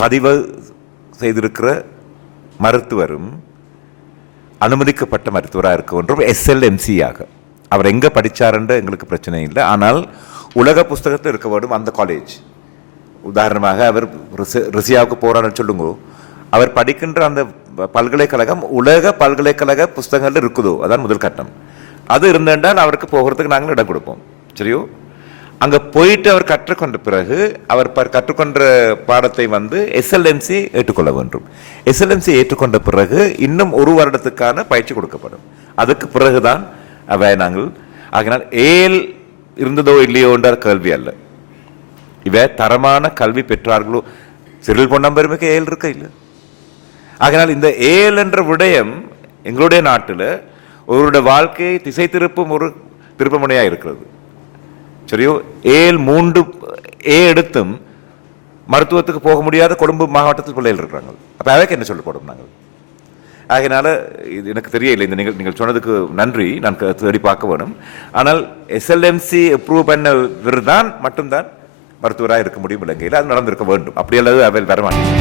பதிவு செய்திருக்கிற மருத்துவரும் அனுமதிக்கப்பட்ட மருத்துவராக இருக்க எஸ்எல்எம்சி எஸ்எல்எம்சியாக அவர் எங்கே படித்தாருன்ற எங்களுக்கு பிரச்சனை இல்லை. ஆனால் உலக புஸ்தகத்தில் இருக்க வேண்டும் அந்த காலேஜ் உதாரணமாக அவர் ரிசியாவுக்கு ருசியாவுக்கு சொல்லுங்க. அவர் படிக்கின்ற அந்த பல்கலைக்கழகம் உலக பல்கலைக்கழக புஸ்தகங்கள் இருக்குதோ அதான் முதல் கட்டம். அது இருந்தால் அவருக்கு போகிறதுக்கு நாங்கள் இடம் கொடுப்போம். சரியோ? அங்க போயிட்டு அவர் கற்றுக்கொண்ட பிறகு அவர் கற்றுக்கொண்ட பாடத்தை வந்து எஸ்எல்எம்சி ஏற்றுக்கொள்ள வேண்டும். எஸ்எல்எம்சி ஏற்றுக்கொண்ட பிறகு இன்னும் ஒரு வருடத்துக்கான பயிற்சி கொடுக்கப்படும். அதுக்கு பிறகுதான் அவை நாங்கள் ஆகினால் ஏல் இருந்ததோ இல்லையோ என்ற கேள்வி அல்ல. இவ தரமான கல்வி பெற்றார்களோ? சிறில் பொன்னம்பெருமைக்கு ஏல் இருக்க இல்லை ஆகினால் இந்த ஏல் என்ற விடயம் எங்களுடைய நாட்டில் ஒருவருடைய வாழ்க்கையை திசை திருப்பும் ஒரு திருப்பமுனையாக இருக்கிறது. சரியோ? ஏல் மூன்று ஏ எடுத்தும் மருத்துவத்துக்கு போக முடியாத கொழும்பு மாவட்டத்தில் பிள்ளைகள் இருக்கிறாங்க. அப்போ அவைக்கு என்ன சொல்லப்படும் நாங்கள்? ஆகையினால இது எனக்கு தெரியல இந்த நீங்கள் நீங்கள் சொன்னதுக்கு நன்றி. நான் தேடி பார்க்க வேணும். ஆனால் எஸ்எல்எம்சி அப்ரூவ் பண்ண தான் மட்டும்தான் மருத்துவராக இருக்க முடியும் இலங்கையில். அது நடந்திருக்க வேண்டும். அப்படி அல்லது அவை வரமாட்டேன்